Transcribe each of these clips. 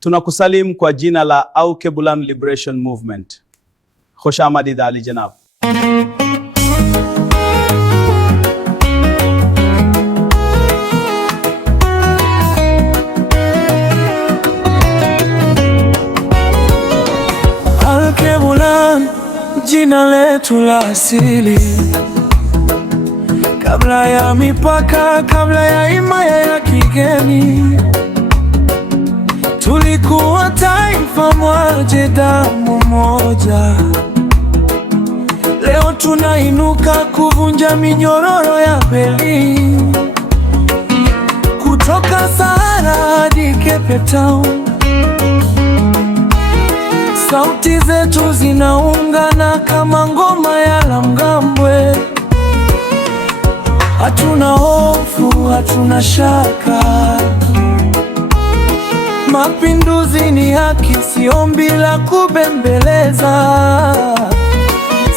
Tunakusalimu kwa jina la Aukebulan Liberation Movement. Khosh Ahmadid Ali Janab. Aukebulan, jina letu la asili, kabla ya mipaka, kabla ya himaya ya kigeni. Tulikuwa taifa moja, damu moja. Leo tunainuka kuvunja minyororo ya Berlin, kutoka Sahara hadi Cape Town. Sauti zetu zinaungana kama ngoma ya Lamgambwe. Hatuna hofu, hatuna shaka. Mapinduzi ni haki, si ombi la kubembeleza.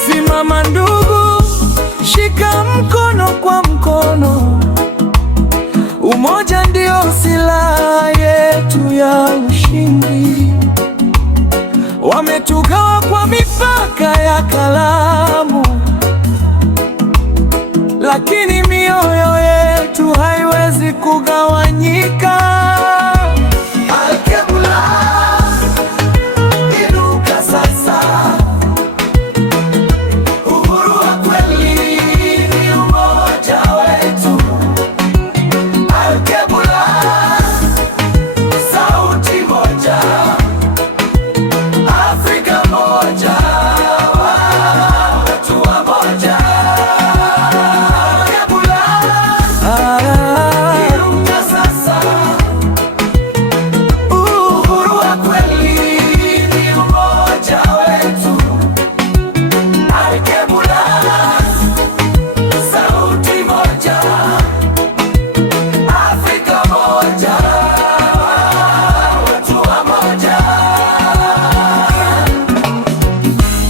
Simama ndugu, shika mkono kwa mkono. Umoja ndio silaha yetu ya ushindi. Wametugawa kwa mipaka ya kalamu, lakini mioyo yetu haiwezi kugawanyika.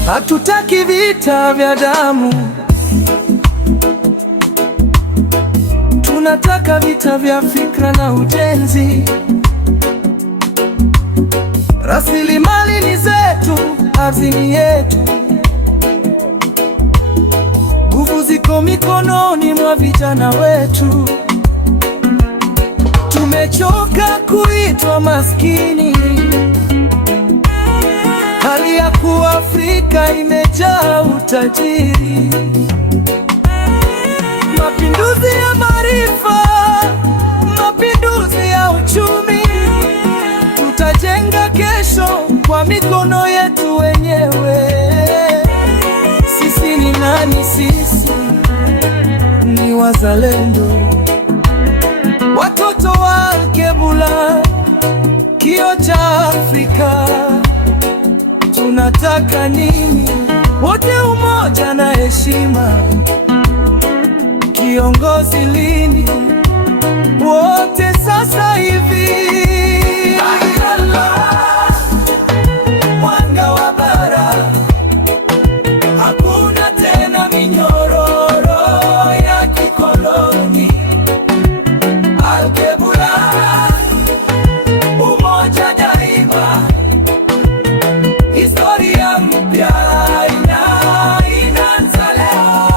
Hatutaki vita vya damu, tunataka vita vya fikra na ujenzi. Rasilimali ni zetu, ardhi ni yetu. Nguvu ziko mikononi mwa vijana wetu. Tumechoka kuitwa maskini. Hali ya kuwa Afrika imejaa utajiri. Mapinduzi ya maarifa, mapinduzi ya uchumi. Tutajenga kesho kwa mikono yetu wenyewe. Sisi ni nani? Sisi ni wazalendo, watoto wa Aukebulan, kioo cha Afrika. Tunataka nini? Wote umoja na heshima. Kiongozi lini? Wote sasa hivi. Mwanga wa bara, hakuna tena minyororo ya kikoloni. Aukebulan, umoja daima. Historia mpya inaanza leo.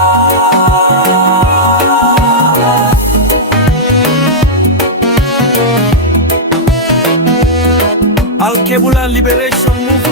Aukebulan Liberation Movement.